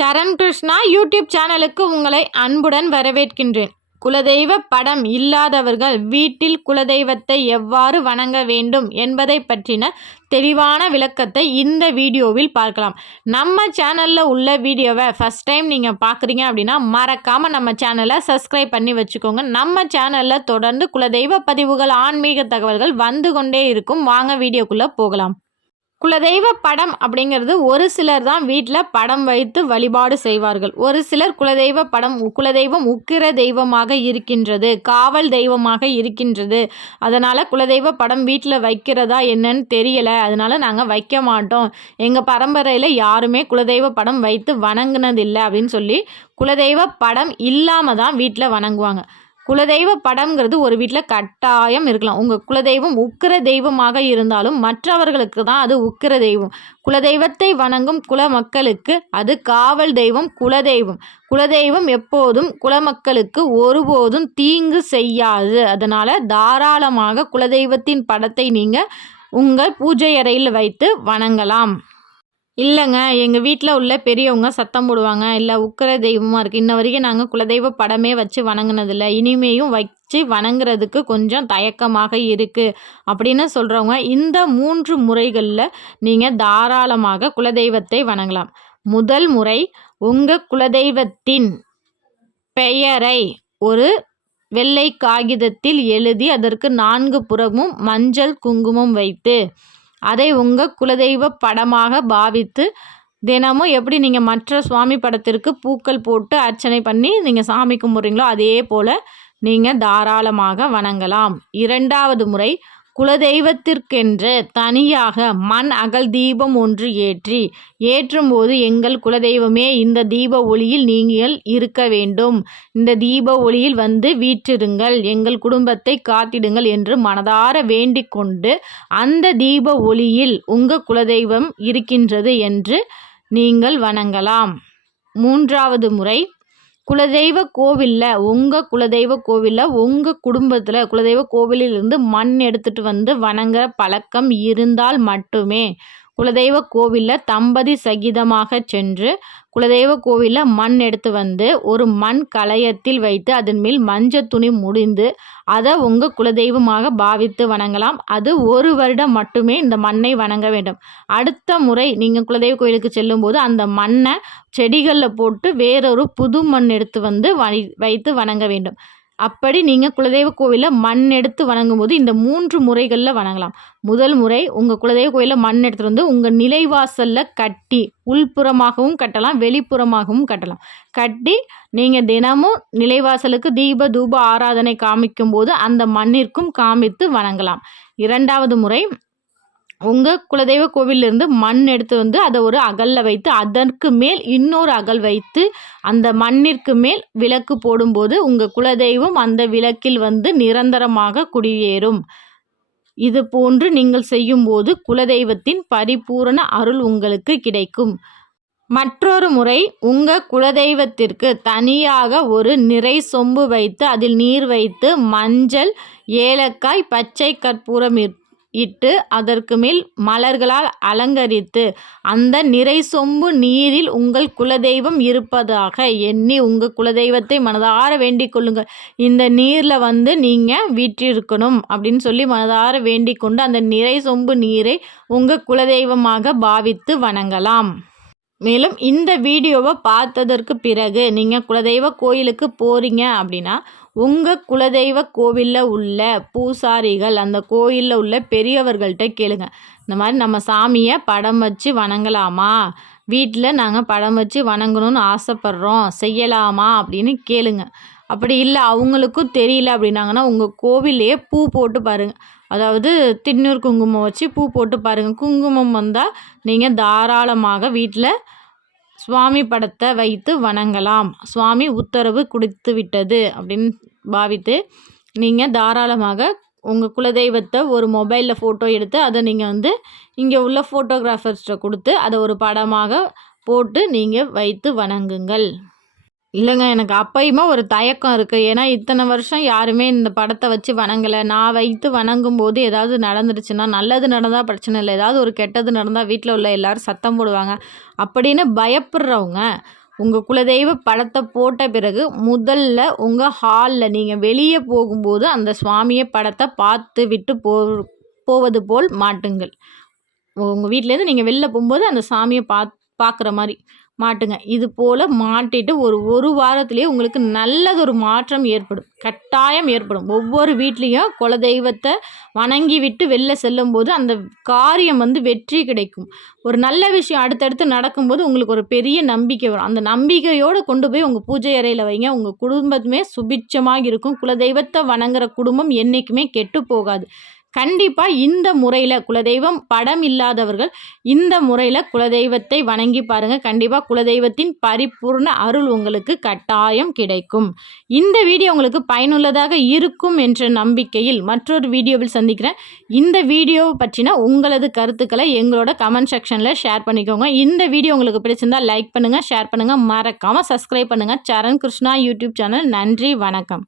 சரண் Krishna YouTube சேனலுக்கு உங்களை அன்புடன் வரவேற்கின்றேன். குலதெய்வ படம் இல்லாதவர்கள் வீட்டில் குலதெய்வத்தை எவ்வாறு வணங்க வேண்டும் என்பதை பற்றின தெளிவான விளக்கத்தை இந்த வீடியோவில் பார்க்கலாம். நம்ம சேனலில் உள்ள வீடியோவை ஃபஸ்ட் டைம் நீங்கள் பார்க்குறீங்க அப்படின்னா மறக்காமல் நம்ம சேனலை சப்ஸ்கிரைப் பண்ணி வச்சுக்கோங்க. நம்ம சேனலில் தொடர்ந்து குலதெய்வ பதிவுகள், ஆன்மீக தகவல்கள் வந்து கொண்டே இருக்கும். வாங்க வீடியோக்குள்ளே போகலாம். குலதெய்வ படம் அப்படிங்கிறது ஒரு சிலர் தான் வீட்டில் படம் வைத்து வழிபாடு செய்வார்கள். ஒரு சிலர் குலதெய்வம் உக்கிர தெய்வமாக இருக்கின்றது, காவல் தெய்வமாக இருக்கின்றது, அதனால் குலதெய்வ படம் வீட்டில் வைக்கிறதா என்னன்னு தெரியலை, அதனால் நாங்கள் வைக்க மாட்டோம், எங்கள் பரம்பரையில் யாருமே குலதெய்வ படம் வைத்து வணங்குனதில்லை அப்படின்னு சொல்லி குலதெய்வ படம் இல்லாமல் தான் வீட்டில் வணங்குவாங்க. குலதெய்வ படம்ங்கிறது ஒரு வீட்டில் கட்டாயம் இருக்கலாம். உங்கள் குலதெய்வம் உக்கிர தெய்வமாக இருந்தாலும் மற்றவர்களுக்கு தான் அது உக்கிர தெய்வம். குலதெய்வத்தை வணங்கும் குல மக்களுக்கு அது காவல் தெய்வம், குலதெய்வம். குலதெய்வம் எப்போதும் குலமக்களுக்கு ஒருபோதும் தீங்கு செய்யாது. அதனால் தாராளமாக குலதெய்வத்தின் படத்தை நீங்கள் உங்கள் பூஜை அறையில் வைத்து வணங்கலாம். இல்லைங்க, எங்கள் வீட்டில் உள்ள பெரியவங்க சத்தம் போடுவாங்க, இல்லை உக்கிர தெய்வமாக இருக்குது, இன்ன வரைக்கும் நாங்கள் குலதெய்வ படமே வச்சு வணங்கினதில்லை, இனிமேயும் வச்சு வணங்குறதுக்கு கொஞ்சம் தயக்கமாக இருக்குது அப்படின்னு சொல்கிறவங்க இந்த 3 முறைகளில் நீங்கள் தாராளமாக குலதெய்வத்தை வணங்கலாம். முதல் முறை, உங்கள் குலதெய்வத்தின் பெயரை ஒரு வெள்ளை காகிதத்தில் எழுதி அதற்கு 4 புறமும் மஞ்சள் குங்குமம் வைத்து அதை உங்கள் குலதெய்வ படமாக பாவித்து தினமும் எப்படி நீங்கள் மற்ற சுவாமி படத்திற்கு பூக்கள் போட்டு அர்ச்சனை பண்ணி நீங்கள் சாமி கும்பிட்றீங்களோ அதே போல் நீங்கள் தாராளமாக வணங்கலாம். 2வது முறை, குலதெய்வத்திற்கென்று தனியாக மண் அகல் தீபம் ஒன்று ஏற்றும்போது எங்கள் குலதெய்வமே, இந்த தீப ஒளியில் நீங்கள் இருக்க வேண்டும், இந்த தீப ஒளியில் வந்து வீற்றிருங்கள், எங்கள் குடும்பத்தை காத்திடுங்கள் என்று மனதார வேண்டிக் கொண்டு அந்த தீப ஒளியில் உங்கள் குலதெய்வம் இருக்கின்றது என்று நீங்கள் வணங்கலாம். 3வது முறை, உங்கள் குலதெய்வ கோவிலில் உங்கள் குடும்பத்தில் குலதெய்வ கோவிலிருந்து மண் எடுத்துகிட்டு வந்து வணங்குற பழக்கம் இருந்தால் மட்டுமே குலதெய்வ கோவிலில் தம்பதி சகிதமாக சென்று குலதெய்வ கோவிலில் மண் எடுத்து வந்து ஒரு மண் கலயத்தில் வைத்து அதன் மேல் மஞ்சள் துணி முடிந்து அதை உங்கள் குலதெய்வமாக பாவித்து வணங்கலாம். அது 1 வருடம் மட்டுமே இந்த மண்ணை வணங்க வேண்டும். அடுத்த முறை நீங்கள் குலதெய்வ கோவிலுக்கு செல்லும்போது அந்த மண்ணை செடிகளில் போட்டு வேறொரு புது மண் எடுத்து வந்து வைத்து வணங்க வேண்டும். அப்படி நீங்கள் குலதெய்வ கோவிலில் மண் எடுத்து வணங்கும்போது இந்த 3 முறைகளில் வணங்கலாம். முதல் முறை, உங்கள் குலதெய்வ கோவிலில் மண் எடுத்துகிட்டு வந்து உங்கள் நிலைவாசலில் கட்டி, உள்புறமாகவும் கட்டலாம், வெளிப்புறமாகவும் கட்டலாம். கட்டி நீங்கள் தினமும் நிலைவாசலுக்கு தீப தூப ஆராதனை காமிக்கும் போது அந்த மண்ணிற்கும் காமித்து வணங்கலாம். 2வது முறை, உங்கள் குலதெய்வ கோவிலிருந்து மண் எடுத்து வந்து அதை ஒரு அகலில் வைத்து அதற்கு மேல் இன்னொரு அகல் வைத்து அந்த மண்ணிற்கு மேல் விளக்கு போடும்போது உங்கள் குலதெய்வம் அந்த விளக்கில் வந்து நிரந்தரமாக குடியேறும். இது போன்று நீங்கள் செய்யும்போது குலதெய்வத்தின் பரிபூரண அருள் உங்களுக்கு கிடைக்கும். மற்றொரு முறை, உங்கள் குலதெய்வத்திற்கு தனியாக ஒரு நிறை சொம்பு வைத்து அதில் நீர் வைத்து மஞ்சள், ஏலக்காய், பச்சை கற்பூரம் இட்டு அதற்கு மேல் மலர்களால் அலங்கரித்து அந்த நிறை சொம்பு நீரில் உங்கள் குலதெய்வம் இருப்பதாக எண்ணி உங்கள் குலதெய்வத்தை மனதார வேண்டிக் கொள்ளுங்கள். இந்த நீரில் வந்து நீங்கள் வீற்றிருக்கணும் அப்படின்னு சொல்லி மனதார வேண்டிக் கொண்டு அந்த நிறை சொம்பு நீரை உங்கள் குலதெய்வமாக பாவித்து வணங்கலாம். மேலும் இந்த வீடியோவை பார்த்ததற்கு பிறகு நீங்கள் குலதெய்வ கோயிலுக்கு போகிறீங்க அப்படின்னா உங்கள் குலதெய்வ கோவிலில் உள்ள பூசாரிகள், அந்த கோயிலில் உள்ள பெரியவர்கள்ட்ட கேளுங்க, இந்த மாதிரி நம்ம சாமியை படம் வச்சு வணங்கலாமா, வீட்டில் நாங்கள் படம் வச்சு வணங்கணும்னு ஆசைப்பட்றோம், செய்யலாமா அப்படின்னு கேளுங்க. அப்படி இல்லை அவங்களுக்கும் தெரியல அப்படின்னாங்கன்னா உங்கள் கோவிலையே பூ போட்டு பாருங்கள். அதாவது திண்ணூர் குங்குமம் வச்சு பூ போட்டு பாருங்கள். குங்குமம் வந்தால் நீங்கள் தாராளமாக வீட்டில் சுவாமி படத்தை வைத்து வணங்கலாம். சுவாமி உத்தரவு கொடுத்து விட்டது அப்படின்னு பாவித்து நீங்கள் தாராளமாக உங்கள் குலதெய்வத்தை ஒரு மொபைலில் ஃபோட்டோ எடுத்து அதை நீங்கள் வந்து இங்கே உள்ள ஃபோட்டோகிராஃபர்ஸ்கிட்ட கொடுத்து அதை ஒரு படமாக போட்டு நீங்கள் வைத்து வணங்குங்கள். இல்லைங்க, எனக்கு அப்பயுமே ஒரு தயக்கம் இருக்குது. ஏன்னா இத்தனை வருஷம் யாருமே இந்த படத்தை வச்சு வணங்கலை. நான் வைத்து வணங்கும்போது ஏதாவது நடந்துருச்சுன்னா, நல்லது நடந்தால் பிரச்சனை இல்லை, ஏதாவது ஒரு கெட்டது நடந்தால் வீட்டில் உள்ள எல்லோரும் சத்தம் போடுவாங்க அப்படின்னு பயப்படுறவங்க உங்கள் குலதெய்வ படத்தை போட்ட பிறகு முதல்ல உங்கள் ஹாலில் நீங்கள் வெளியே போகும்போது அந்த சுவாமியை படத்தை பார்த்து விட்டு போவது போல் மாட்டுங்கள். உங்கள் வீட்டிலேருந்து நீங்கள் வெளில போகும்போது அந்த சாமியை பார்க்குற மாதிரி மாட்டுங்க. இது போல் மாட்டிட்டு ஒரு வாரத்திலேயே உங்களுக்கு நல்லதொரு மாற்றம் ஏற்படும், கட்டாயம் ஏற்படும். ஒவ்வொரு வீட்லேயும் குலதெய்வத்தை வணங்கி விட்டு வெளில செல்லும்போது அந்த காரியம் வெற்றி கிடைக்கும். ஒரு நல்ல விஷயம் அடுத்தடுத்து நடக்கும்போது உங்களுக்கு ஒரு பெரிய நம்பிக்கை வரும். அந்த நம்பிக்கையோடு கொண்டு போய் உங்கள் பூஜை அறையில் வைங்க. உங்கள் குடும்பமே சுபிட்சமாக இருக்கும். குலதெய்வத்தை வணங்குற குடும்பம் என்றைக்குமே கெட்டு போகாது. கண்டிப்பாக இந்த முறையில் குலதெய்வம் படம் இல்லாதவர்கள் இந்த முறையில் குலதெய்வத்தை வணங்கி பாருங்கள். கண்டிப்பாக குலதெய்வத்தின் பரிபூர்ண அருள் உங்களுக்கு கட்டாயம் கிடைக்கும். இந்த வீடியோ உங்களுக்கு பயனுள்ளதாக இருக்கும் என்ற நம்பிக்கையில் மற்றொரு வீடியோவில் சந்திக்கிறேன். இந்த வீடியோவை பற்றின உங்களது கருத்துக்களை எங்களோட கமெண்ட் செக்ஷனில் ஷேர் பண்ணிக்கோங்க. இந்த வீடியோ உங்களுக்கு பிடிச்சிருந்தால் லைக் பண்ணுங்கள், ஷேர் பண்ணுங்கள், மறக்காமல் சப்ஸ்கிரைப் பண்ணுங்கள். சரண் கிருஷ்ணா யூடியூப் சேனல். நன்றி, வணக்கம்.